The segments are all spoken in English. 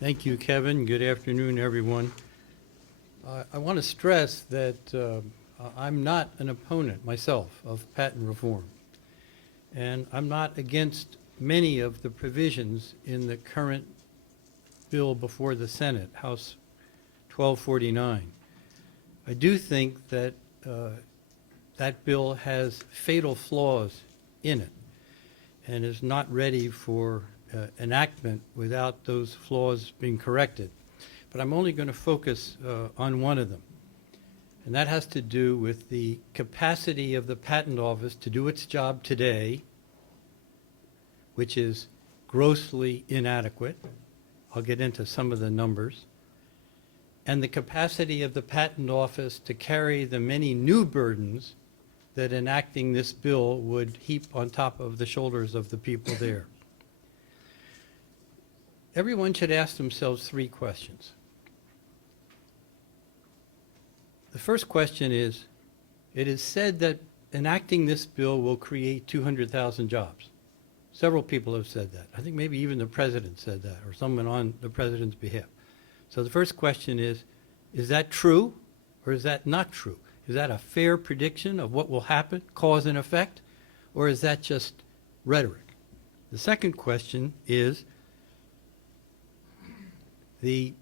Thank you, Kevin. Good afternoon, everyone. I want to stress that I'm not an opponent myself of patent reform, and I'm not against many of the provisions in the current bill before the Senate, House 1249. I do think that that bill has fatal flaws in it and is not ready for enactment without those flaws being corrected. But I'm only going to focus on one of them, and that has to do with the capacity of the Patent Office to do its job today, which is grossly inadequate. I'll get into some of the numbers. And the capacity of the Patent Office to carry the many new burdens that enacting this bill would heap on top of the shoulders of the people there. Everyone should ask themselves three questions. The first question is, it is said that enacting this bill will create 200,000 jobs. Several people have said that. I think maybe even the president said that, or someone on the president's behalf. So the first question is that true or is that not true? Is that a fair prediction of what will happen, cause and effect, or is that just rhetoric? The second question is, the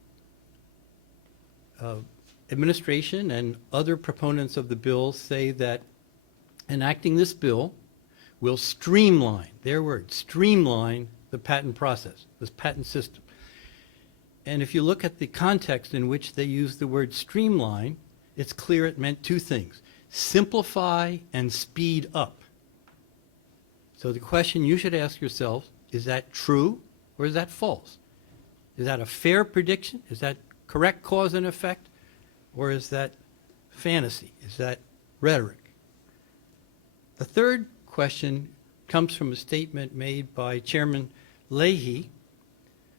administration and other proponents of the bill say that enacting this bill will streamline, their word, streamline the patent process, this patent system. And if you look at the context in which they use the word streamline, it's clear it meant two things: simplify and speed up. So the question you should ask yourself, is that true or is that false? Is that a fair prediction? Is that correct cause and effect? Or is that fantasy? Is that rhetoric? The third question comes from a statement made by Chairman Leahy,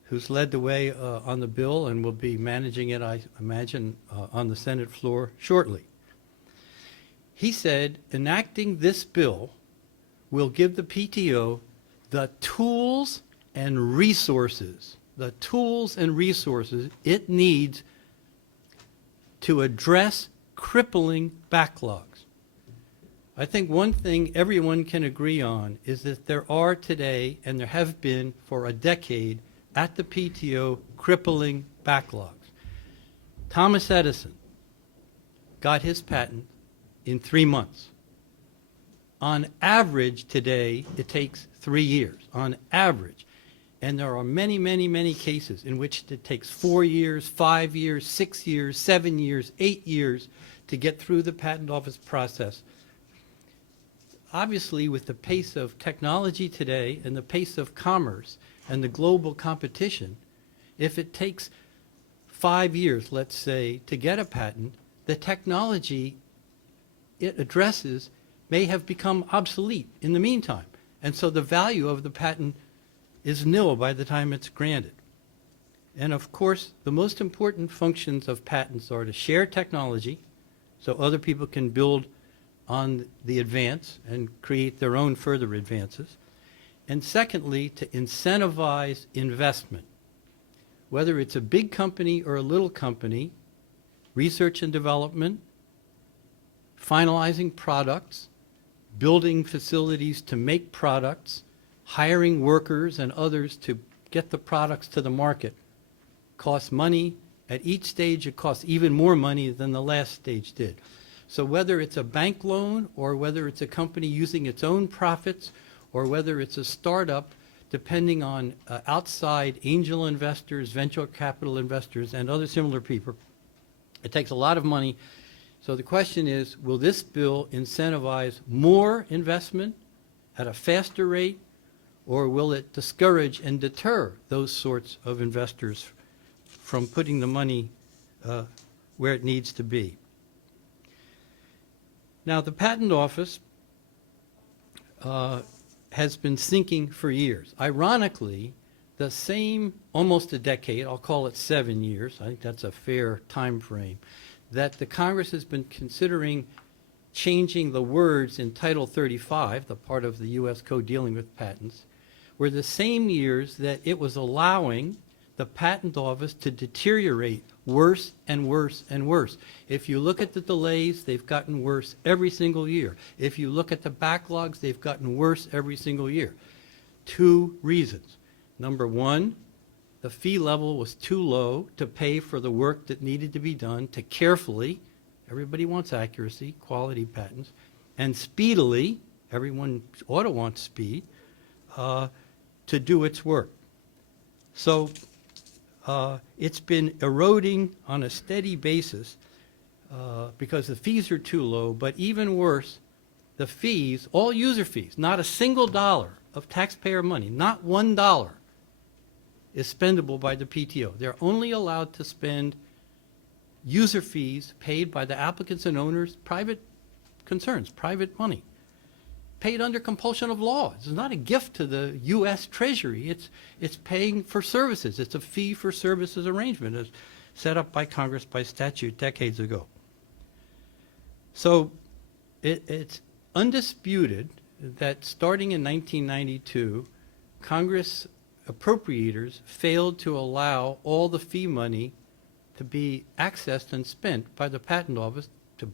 who's led the way on the bill and will be managing it, I imagine, on the Senate floor shortly. He said, enacting this bill will give the PTO the tools and resources it needs to address crippling backlogs. I think one thing everyone can agree on is that there are today, and there have been for a decade, at the PTO, crippling backlogs. Thomas Edison got his patent in 3 months. On average today, it takes 3 years, on average. And there are many, many, many cases in which it takes 4 years, 5 years, 6 years, 7 years, 8 years to get through the patent office process. Obviously, with the pace of technology today and the pace of commerce and the global competition, if it takes 5 years, let's say, to get a patent, the technology it addresses may have become obsolete in the meantime. And so the value of the patent is nil by the time it's granted. And of course, the most important functions of patents are to share technology so other people can build on the advance and create their own further advances. And secondly, to incentivize investment. Whether it's a big company or a little company, research and development, finalizing products, building facilities to make products, hiring workers and others to get the products to the market costs money. At each stage, it costs even more money than the last stage did. So whether it's a bank loan or whether it's a company using its own profits or whether it's a startup, depending on outside angel investors, venture capital investors, and other similar people, it takes a lot of money. So the question is, will this bill incentivize more investment at a faster rate, or will it discourage and deter those sorts of investors from putting the money where it needs to be? Now, the Patent Office has been sinking for years. Ironically, the same, almost a decade, I'll call it 7 years, I think that's a fair time frame, that the Congress has been considering changing the words in Title 35, the part of the U.S. Code dealing with patents, were the same years that it was allowing the patent office to deteriorate worse and worse and worse. If you look at the delays, they've gotten worse every single year. If you look at the backlogs, they've gotten worse every single year. 2 reasons. Number one, the fee level was too low to pay for the work that needed to be done to carefully, everybody wants accuracy, quality patents, and speedily, everyone ought to want speed, to do its work. So it's been eroding on a steady basis because the fees are too low, but even worse, the fees, all user fees, not a single dollar of taxpayer money, not $1 is spendable by the PTO. They're only allowed to spend user fees paid by the applicants and owners, private concerns, private money, paid under compulsion of law. It's not a gift to the U.S. Treasury. It's paying for services. It's a fee for services arrangement as set up by Congress by statute decades ago. So it's undisputed that starting in 1992, Congress appropriators failed to allow all the fee money to be accessed and spent by the Patent Office to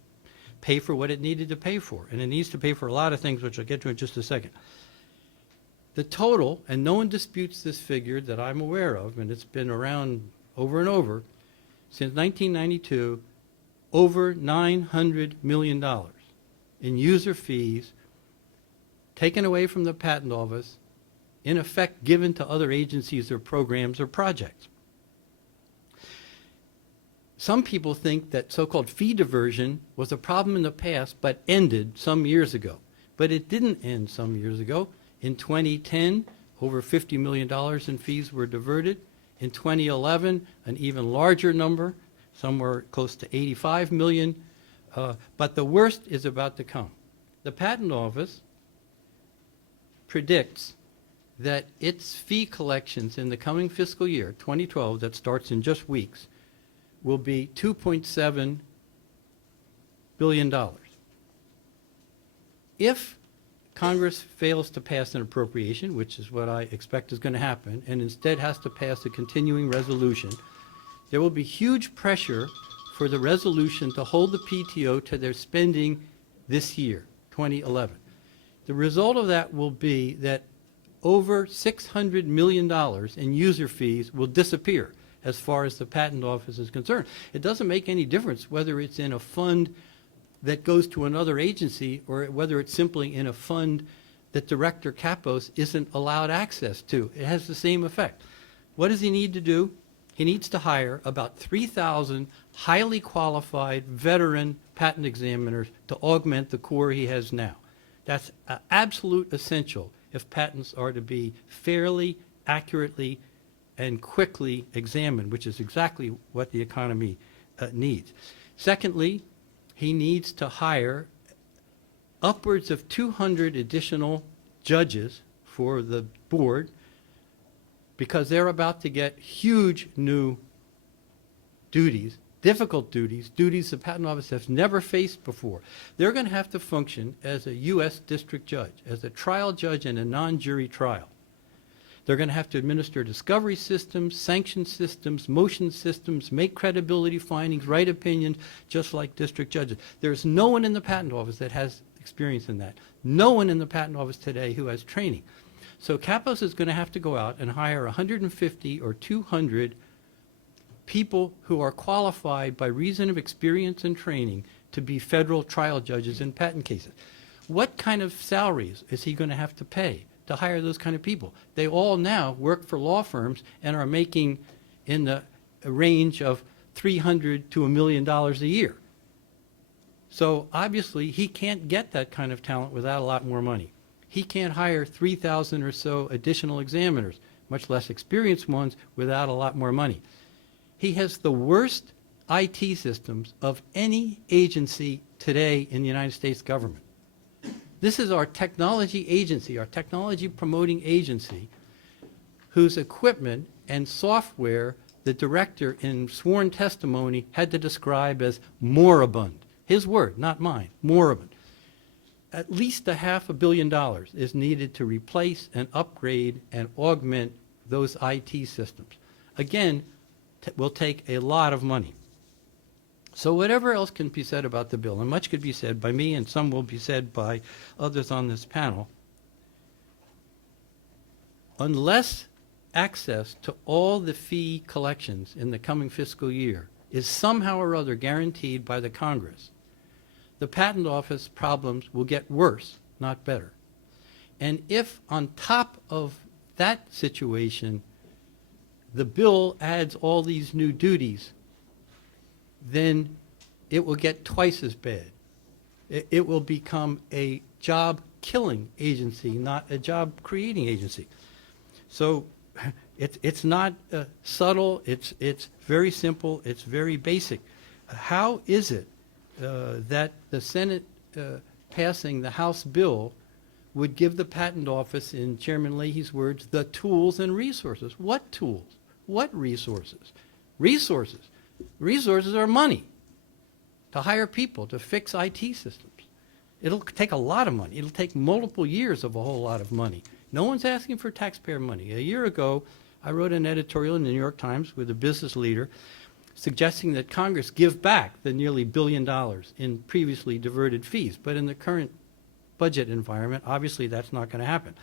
pay for what it needed to pay for. And it needs to pay for a lot of things, which I'll get to in just a second. The total, and no one disputes this figure that I'm aware of, and it's been around over and over, since 1992, over $900 million in user fees taken away from the Patent Office, in effect given to other agencies or programs or projects. Some people think that so-called fee diversion was a problem in the past but ended some years ago. But it didn't end some years ago. In 2010, over $50 million in fees were diverted. In 2011, an even larger number, somewhere close to 85 million. But the worst is about to come. The Patent Office predicts that its fee collections in the coming fiscal year, 2012, that starts in just weeks, will be $2.7 billion. If Congress fails to pass an appropriation, which is what I expect is going to happen, and instead has to pass a continuing resolution, there will be huge pressure for the resolution to hold the PTO to their spending this year, 2011. The result of that will be that over $600 million in user fees will disappear as far as the Patent Office is concerned. It doesn't make any difference whether it's in a fund that goes to another agency or whether it's simply in a fund that Director Kapos isn't allowed access to. It has the same effect. What does he need to do? He needs to hire about 3,000 highly qualified veteran patent examiners to augment the corps he has now. That's absolute essential if patents are to be fairly, accurately, and quickly examined, which is exactly what the economy needs. Secondly, he needs to hire upwards of 200 additional judges for the board because they're about to get huge new duties, difficult duties, duties the Patent Office has never faced before. They're going to have to function as a U.S. district judge, as a trial judge in a non-jury trial. They're going to have to administer discovery systems, sanction systems, motion systems, make credibility findings, write opinions, just like district judges. There's no one in the Patent Office that has experience in that. No one in the Patent Office today who has training. So Kapos is going to have to go out and hire 150 or 200 people who are qualified by reason of experience and training to be federal trial judges in patent cases. What kind of salaries is he going to have to pay to hire those kind of people? They all now work for law firms and are making in the range of $300 to $1 million a year. So obviously he can't get that kind of talent without a lot more money. He can't hire 3,000 or so additional examiners, much less experienced ones, without a lot more money. He has the worst IT systems of any agency today in the United States government. This is our technology agency, our technology promoting agency, whose equipment and software the director in sworn testimony had to describe as moribund. His word, not mine, moribund. At least $500 million is needed to replace and upgrade and augment those IT systems. again, will take a lot of money. So whatever else can be said about the bill, and much could be said by me and some will be said by others on this panel, unless access to all the fee collections in the coming fiscal year is somehow or other guaranteed by the Congress, the Patent Office problems will get worse, not better. And if on top of that situation, the bill adds all these new duties, then it will get twice as bad. It will become a job-killing agency, not a job-creating agency. So it's not subtle, it's very simple, it's very basic. How is it that the Senate passing the House bill would give the Patent Office, in Chairman Leahy's words, the tools and resources? What tools? What resources? Resources. Resources are money to hire people to fix IT systems. It'll take a lot of money. It'll take multiple years of a whole lot of money. No one's asking for taxpayer money. A year ago, I wrote an editorial in the New York Times with a business leader suggesting that Congress give back the nearly $1 billion in previously diverted fees. But in the current budget environment, obviously that's not going to happen.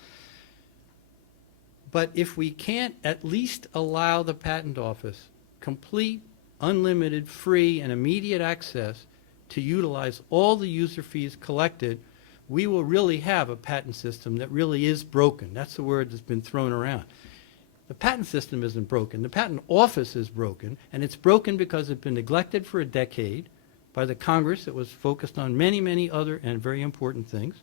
But if we can't at least allow the Patent Office complete, unlimited, free, and immediate access to utilize all the user fees collected, we will really have a patent system that really is broken. That's the word that's been thrown around. The patent system isn't broken. The Patent Office is broken, and it's broken because it's been neglected for a decade by the Congress that was focused on many, many other and very important things.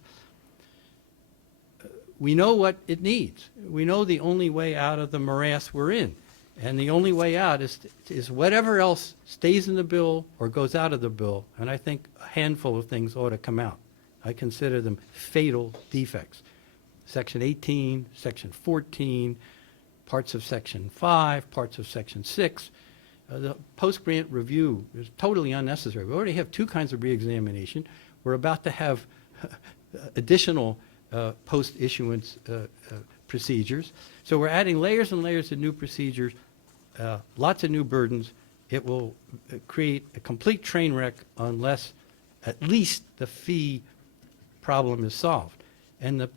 We know what it needs. We know the only way out of the morass we're in. And the only way out is whatever else stays in the bill or goes out of the bill. And I think a handful of things ought to come out. I consider them fatal defects. Section 18, Section 14, parts of Section 5, parts of Section 6. The post-grant review is totally unnecessary. We already have two kinds of reexamination. We're about to have additional post-issuance procedures. So we're adding layers and layers of new procedures, lots of new burdens. It will create a complete train wreck unless at least the fee problem is solved. And the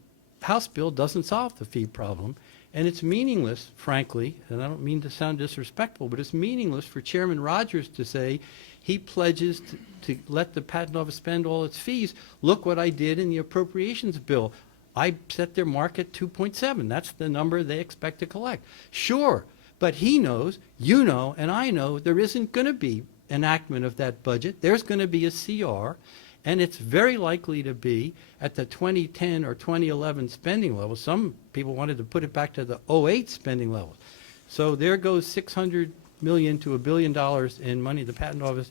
House bill doesn't solve the fee problem. And it's meaningless, frankly, and I don't mean to sound disrespectful, but it's meaningless for Chairman Rogers to say he pledges to let the Patent Office spend all its fees. Look what I did in the appropriations bill. I set their mark at 2.7. That's the number they expect to collect. Sure, but he knows, you know, and I know there isn't going to be enactment of that budget. There's going to be a CR, and it's very likely to be at the 2010 or 2011 spending level. Some people wanted to put it back to the 2008 spending level. So there goes $600 million to $1 billion in money the Patent Office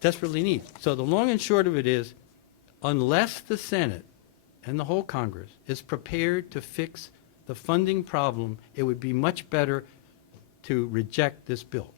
desperately needs. So the long and short of it is, unless the Senate and the whole Congress is prepared to fix the funding problem, it would be much better to reject this bill.